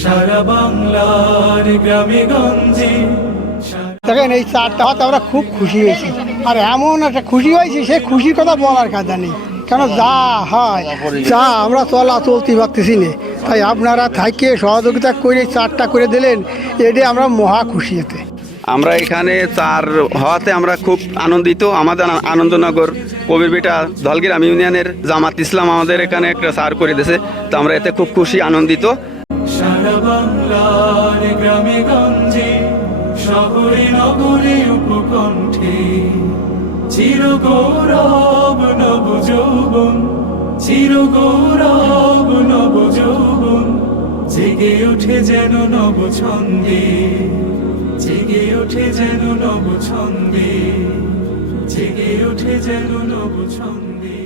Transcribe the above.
সারা বাংলার গ্রামে গঞ্জে। দেখেন এই চারটা হাতে আমরা খুব খুশি হয়েছি। আর এমন একটা খুশি হয়েছি সে খুশির কথা বলার কাজা নেই। কেন যা হয় যা আমরা চলা চলতে পারতেছি না। তাই আপনারা থাইকে সহযোগিতা করে চারটা করে দিলেন এটি আমরা মহা খুশি এতে আমরা এখানে চার হওয়াতে আমরা খুব আনন্দিত। আমাদের আনন্দনগর কবিরবিটা ধলগ্রাম ইউনিয়নের জামাত ইসলাম আমাদের এখানে একটা চার করে দিয়েছে। তো আমরা এতে খুব খুশি আনন্দিত। সারা বাংলার গ্রামে গঞ্জে, শহরে, নগরে, উপকণ্ঠে। চির গৌরব নব যৌবন চির গৌরব নব যৌবন জেগে ওঠে যেন নব ছন্দে জেগে ওঠে যেন নব ছন্দে জেগে ওঠে যেন নব ছন্দে